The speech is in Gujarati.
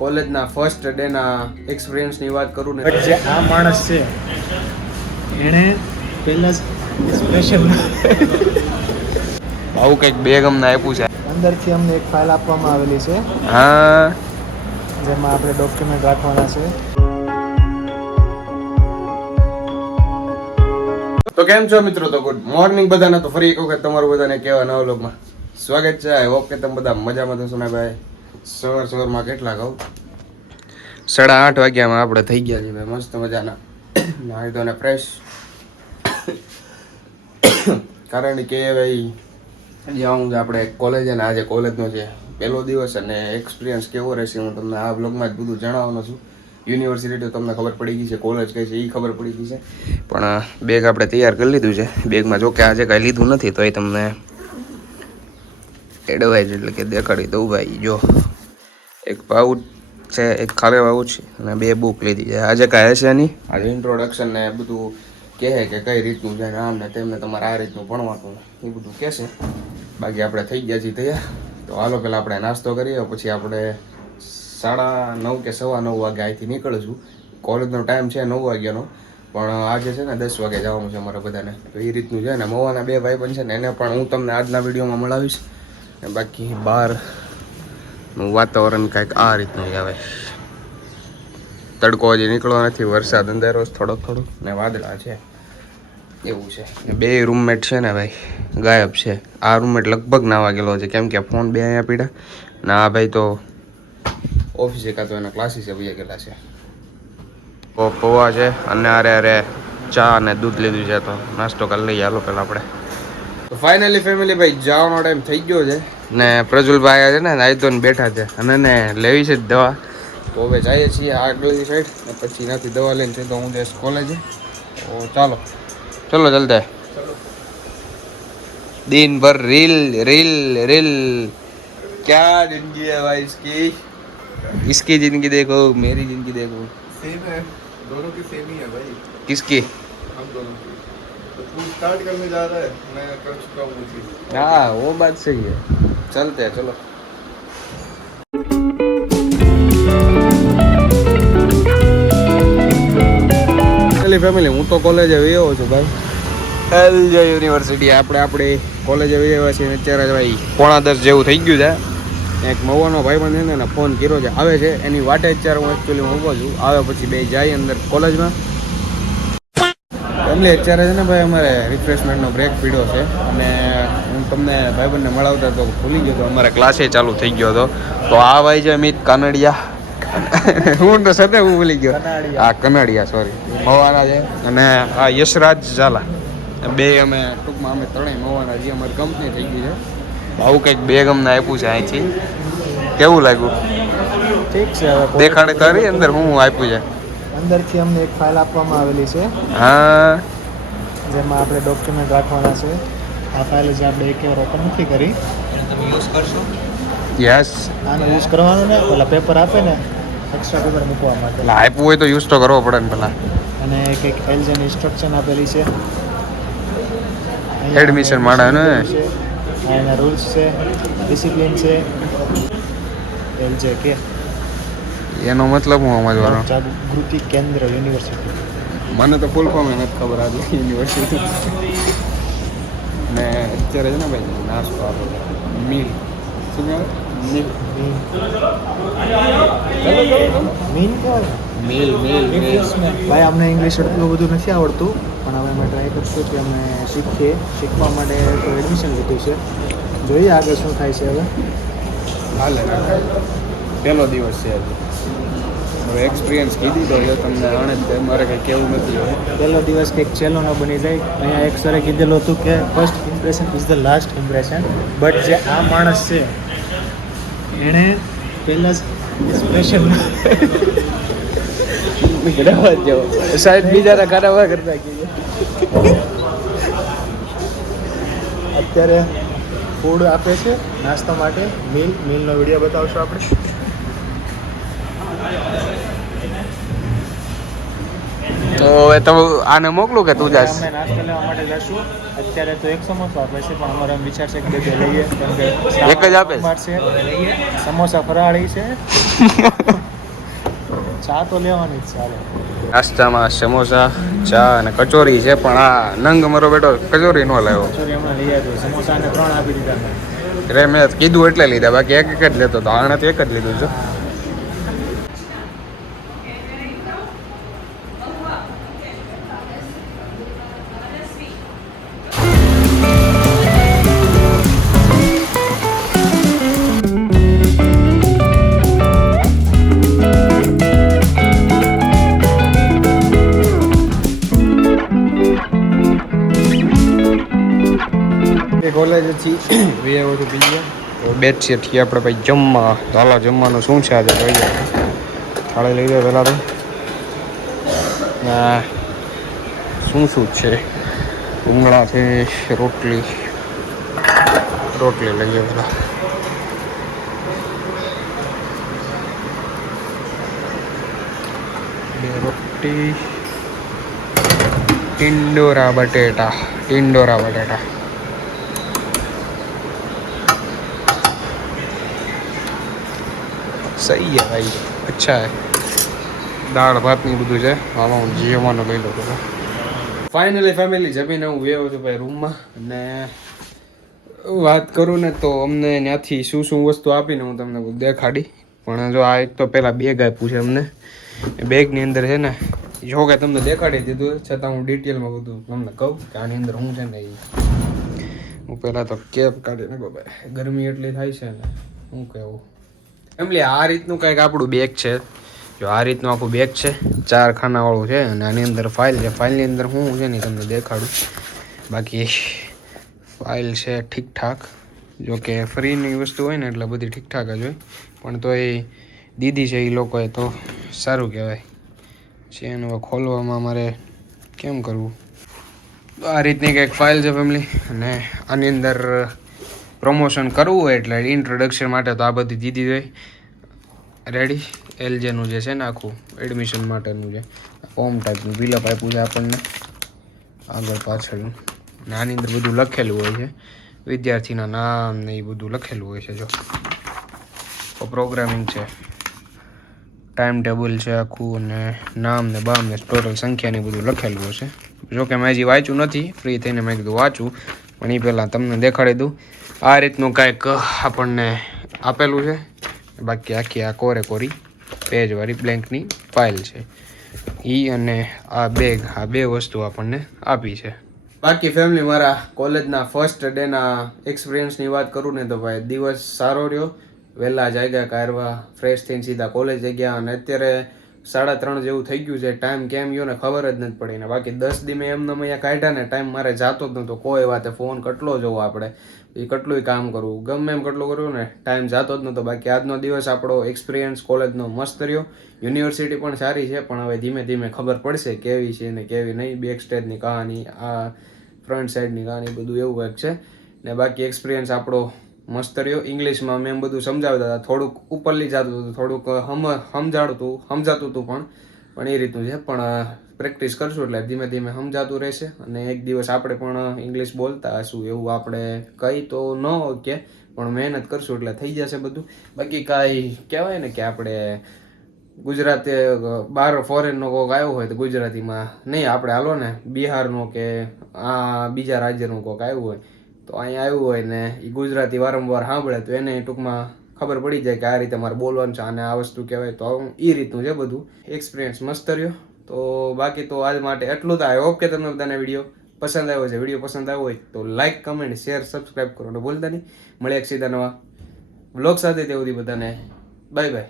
કોલેજના ફર્સ્ટ ડેના એક્સપિરિયન્સની વાત કરું ને, જે આ માણસ છે એણે પહેલા જ સ્પેશિયલ આવું કંઈક બેગ અમને આપ્યું છે. અંદરથી અમને એક ફાઇલ આપવામાં આવેલી છે હા, જેમાં આપણે ડોક્યુમેન્ટ રાખવાના છે. તો કેમ છો મિત્રો? તો ગુડ મોર્નિંગ બધાને. તો ફરી એક વખત તમારું બધાને કહેવા નવા વ્લોગમાં સ્વાગત છે. આઈ હોપ કે તમે બધા મજામાં થશો ને ભાઈ. સવારમાં કેટલા કહું 8:30 વાગ્યામાં આપણે થઈ ગયા છીએ ભાઈ, મસ્ત મજાના નાહી ધોને ફ્રેશ. કારણ કે ભાઈ જાઉં કે આપણે કોલેજ અને આજે કોલેજનો છે પહેલો દિવસ અને એક્સપિરિયન્સ કેવો રહેશે હું તમને આ વ્લોગમાં જ બધું જણાવવાનો છું. યુનિવર્સિટી તો તમને ખબર પડી ગઈ છે, કોલેજ કઈ છે એ ખબર પડી ગઈ છે, પણ બેગ આપણે તૈયાર કરી લીધું છે. બેગમાં જો કે આજે કાંઈ લીધું નથી તો એ તમને એડવાઇઝ એટલે કે દેખાડી દઉં ભાઈ. જો એક પાઉચ છે, એક ખાલી પાઉચ અને 2 બુક લીધી છે. આજે કાંઈ હશે નહીં, આજે ઇન્ટ્રોડક્શન ને બધું કહે કે કઈ રીતનું છે આમ ને તેમને તમારે આ રીતનું ભણવાનું એ બધું કહેશે. બાકી આપણે થઈ ગયા છીએ તૈયાર. તો હાલો પહેલાં આપણે નાસ્તો કરીએ, પછી આપણે 9:30 કે 9:15 વાગે અહીંથી નીકળીશું. કોલેજનો ટાઈમ છે 9 વાગ્યાનો, પણ આજે છે ને 10 વાગે જવાનું છે અમારે બધાને. તો એ રીતનું છે ને. મવાના 2 ભાઈબંધ છે ને એને પણ હું તમને આજના વિડીયોમાં મળાવીશ. ને બાકી બહારનું વાતાવરણ કાંઈક આ રીતનું આવે. તડકો હજી નીકળ્યો નથી, વરસાદ અંધારો થોડોક ને વાદળા છે એવું છે. 2 રૂમમેટ છે ને ભાઈ ગાયબ છે. આ રૂમમેટ લગભગ નાવા ગયેલો છે, કેમ કે ફોન 2 અહીંયા પીડા ને આ ભાઈ તો ઓફિસે કાં તો એના ક્લાસીસે વયા ગયેલા છે. પૌવા છે અને અરે ચા અને દૂધ લીધું છે. તો નાસ્તો કરી લઈએ હાલો પહેલાં આપણે. તો ફાઇનલી ફેમિલી ભાઈ જવાનો ટાઈમ થઈ ગયો છે ને પ્રજ્વલભાઈ આવ્યા છે ને નાઈ ધોઈને બેઠા છે અને એને લેવી છે દવા. તો હવે જઈએ છીએ આગળની સાઈડ ને પછી ત્યાંથી દવા લઈને સીધો હું જઈશ કોલેજે. તો ચલો ચલતે दिन भर रील रील रील क्या जिंदगी है भाई इसकी. इसकी जिंदगी देखो, मेरी जिंदगी देखो, सेम है, दोनों की सेम ही है भाई. किसकी? हम दोनों की. तो तू स्टार्ट करने जा रहा है, मैं कर चुका हूँ वो चीज. हाँ वो बात सही है. चलते हैं चलो. ફેમિલી હું તો કોલેજે આવ્યો છું ભાઈ, એલજે યુનિવર્સિટી. આપણે કોલેજે આવ્યા છીએ અત્યારે ભાઈ 9:45 જેવું થઈ ગયું છે. એક મવાનો ભાઈબંધ છે ને ફોન કર્યો છે, આવે છે એની વાટે અત્યારે હું એકચ્યુઅલી ઊભો છું. આવે પછી 2 જાય અંદર કોલેજમાં. ફેમિલી અત્યારે છે ને ભાઈ અમારે રિફ્રેશમેન્ટનો બ્રેક પીડ્યો છે અને હું તમને ભાઈબંધને મળાવતા તો ભૂલી ગયો તો અમારે ક્લાસે ચાલુ થઈ ગયો હતો. તો આ ભાઈ છે મિત કાનડિયા. હું તો સતે હું ભૂલી ગયો. હા કનાડિયા, સોરી, મવાના છે. અને આ યશરાજ ઝાલા. 2 અમે ટૂંકમાં અમે 3 મવાના જે અમારી કંપની થઈ ગઈ છે. આવું કંઈક બેગ અમને આપ્યું છે અહીંથી. કેવું લાગ્યું? ઠીક છે. હવે દેખાડે તારી અંદર હું આપ્યું છે. અંદરથી અમને એક ફાઇલ આપવામાં આવેલી છે હા, જેમાં આપણે ડોક્યુમેન્ટ રાખવાના છે. આ ફાઇલ જે આપણે એક વાર ઓપન નથી કરી, તમે યુઝ કરશો? યસ. આનો યુઝ કરવાનો ને પેલા પેપર આપે ને એક્સ્ટ્રા પેપર મૂકવા માટે. એટલે આપ્યું હોય તો યુઝ તો કરવો પડે ને પેલા. અને કંઈક એલજેની ઇન્સ્ટ્રક્શન આપેલી છે. એડમિશન માટે ને એના રૂલ્સ છે, ડિસિપ્લિન છે. એલજે કે એનો મતલબ હું સમજવાનો? જાગૃતિ કેન્દ્ર યુનિવર્સિટી. મને તો ફૂલ ફોર્મ નથી ખબર આ યુનિવર્સિટી. ને અત્યારે છે ને ભાઈ નાસ્તો આપો મીલ. શું કહેવાય? મીલ. મીન કહેવાય. Meal meal meal. ભાઈ અમને ઇંગ્લિશ એટલું બધું નથી આવડતું, પણ હવે અમે ટ્રાય કરશું કે અમે શીખવા માટે તો એડમિશન લીધું છે. જોઈએ આગળ શું થાય છે. હવે હાલે પહેલો દિવસ છે આજે. હવે એક્સપિરિયન્સ કીધી તો એ તમને આણે મારે કંઈ કહેવું નથી. પહેલો દિવસ કંઈક છેલ્લો ન બની જાય. અહીંયા એક સરે કીધેલું હતું કે first impression is the last impression. But જે આ માણસ છે એણે પહેલાં જ સ્પેશિયલ સાહેબ બીજાના કારવાર કરતા અત્યારે ફૂડ આપે છે નાસ્તા માટે. મીલનો વિડીયો બતાવશું આપણે. તો હવે તમે આને મોકલું કે તું જાસ? અમે નાસ્તો લેવા માટે જશું. અત્યારે તો 1 સમોસા આપે છે, પણ અમારો વિચાર છે કે 2 લઈએ, કેમ કે એક જ આપે છે. સમોસા ફરાળી છે ચા તો લેવાની જ ચાલે. નાસ્તામાં સમોસા, ચા અને કચોરી છે, પણ આ નંગ મારો બેટો કચોરી ન લાવ્યો. કચોરી હમણાં લઈ આવ્યો. સમોસા ને 3 આપી દીધા મેં. એટલે મેં કીધું એટલે લીધા, બાકી એક જ લેતો હતો. આણે તો એક જ લીધું છે. કોલેજથી વે આવ્યો તો બીજા તો બેઠીએ છીએ આપણે ભાઈ જમવા. ચાલો જમવાનું શું છે આજે જોઈએ. થાળી લઈ લે પહેલાં તો. ના શું શું છે? ઉંગળા છે, રોટલી લઈએ પહેલાં. બે રોટી, ટિંડોરા બટેટા. સહી है भाई, अच्छा है. દાળ ભાત ની બધું છે. હાલો હું જમવાનું લઈ લઉં તો. ફાઇનલી ફેમિલી જમીને હું ગયો છું ભાઈ રૂમમાં. અને વાત કરું ને તો અમને ત્યાંથી શું વસ્તુ આપીને હું તમને બધું દેખાડી. પણ જો આ એક તો પહેલાં બેગ આપ્યું છે અમને. એ બેગની અંદર છે ને, જો કે તમને દેખાડી દીધું, છતાં હું ડિટેલમાં બધું તમને કહું કે આની અંદર શું છે ને એ. હું પહેલાં તો કેપ કાઢી નાખો ભાઈ, ગરમી એટલી થાય છે ને શું કહેવું. એટલે આ રીતનું કંઈક આપણું બેગ છે. જો આ રીતનું આખું બેગ છે, 4 ખાનાવાળું છે. અને આની અંદર ફાઇલ છે. ફાઇલની અંદર શું છે ને તમને દેખાડું. બાકી ફાઇલ છે ઠીકઠાક. જો કે ફ્રીની વસ્તુ હોય ને એટલે બધી ઠીકઠાક જ હોય, પણ તો એ દીધી છે એ લોકોએ તો સારું કહેવાય છે. એનું ખોલવામાં મારે કેમ કરવું. આ રીતની કંઈક ફાઇલ છે ફેમિલી. અને આની અંદર પ્રમોશન કરવું હોય એટલે ઇન્ટ્રોડક્શન માટે તો આ બધી દીધી હોય રેડી. એલજેનું જે છે ને આખું એડમિશન માટેનું છે ફોર્મ ટાઈપનું બિલઅપ આપ્યું છે આપણને આગળ પાછળનું. અને આની અંદર બધું લખેલું હોય છે, વિદ્યાર્થીના નામ ને એ બધું લખેલું હોય છે. જો પ્રોગ્રામિંગ છે, ટાઈમ ટેબલ છે આખું, અને નામ ને બામ ને ટોટલ સંખ્યાને બધું લખેલું હશે. જો કે મેં હજી વાંચ્યું નથી, ફ્રી થઈને મેં કીધું વાંચું, પણ એ પહેલાં તમને દેખાડી દઉં. આ રીતનું કાંઈક આપણને આપેલું છે. બાકી આખી આ કોરી પેજવાળી બ્લેન્કની ફાઇલ છે એ. અને આ બેગ, આ 2 વસ્તુ આપણને આપી છે. બાકી ફેમિલી મારા કોલેજના ફર્સ્ટ ડેના એક્સપિરિયન્સની વાત કરું ને તો ભાઈ દિવસ સારો રહ્યો. વહેલા જાગ્યા, કારવા ફ્રેશ થઈને સીધા કોલેજ ગયા. અને અત્યારે 3:30 જેવું થઈ ગયું છે. ટાઈમ કેમ ગયો ને ખબર જ નથી પડી. ને બાકી 10 દી મેં એમને અહીંયા કાઢ્યા ને, ટાઈમ મારે જાતો જ નહોતો કોઈ વાતે. ફોન કેટલો જોવો આપણે, એ કેટલું કામ કરવું, ગમે એમ કેટલું કરવું ને, ટાઈમ જાતો જ નહોતો. બાકી આજનો દિવસ આપણો એક્સપિરિયન્સ કોલેજનો મસ્ત રહ્યો. યુનિવર્સિટી પણ સારી છે, પણ હવે ધીમે ધીમે ખબર પડશે કેવી છે ને કેવી નહીં. બેક સ્ટેજની કહાની, આ ફ્રન્ટ સાઈડની કહાની, બધું એવું કંઈક છે. ને બાકી એક્સપિરિયન્સ આપણો મસ્ત રહ્યો. ઇંગ્લિશમાં મેમ બધું સમજાવતા હતા, થોડુંક ઉપરલી જતું હતું, થોડુંક સમજાતું હતું, પણ એ રીતનું છે. પણ પ્રેક્ટિસ કરશું એટલે ધીમે ધીમે સમજાતું રહેશે. અને એક દિવસ આપણે પણ ઇંગ્લિશ બોલતા હશું એવું આપણે કંઈ તો ન કે, પણ મહેનત કરશું એટલે થઈ જશે બધું. બાકી કાંઈ કહેવાય ને કે આપણે ગુજરાતી બહાર ફોરેનનો કોઈક આવ્યો હોય તો ગુજરાતીમાં નહીં, આપણે હાલો ને બિહારનો કે આ બીજા રાજ્યનું કોઈક આવ્યું હોય તો અહીંયા આવ્યું હોય ને એ ગુજરાતી વારંવાર સાંભળે તો એને ટૂંકમાં ખબર પડી જાય કે આ રીતે મારે બોલવાનું છે, આને આ વસ્તુ કહેવાય. તો એ રીતનું છે બધું. એક્સપિરિયન્સ મસ્ત રહ્યો. તો બાકી તો આજ માટે એટલું. તો આઈ હોપ કે તમને બધાને વિડીયો પસંદ આવ્યો છે. વિડીયો પસંદ આવ્યો હોય તો લાઇક, કમેન્ટ, શેર, સબસ્ક્રાઈબ કરવાનું ભૂલતા નહીં. મળે એક સીધા નવા વ્લોગ સાથે. તે સુધી બધાને બાય બાય.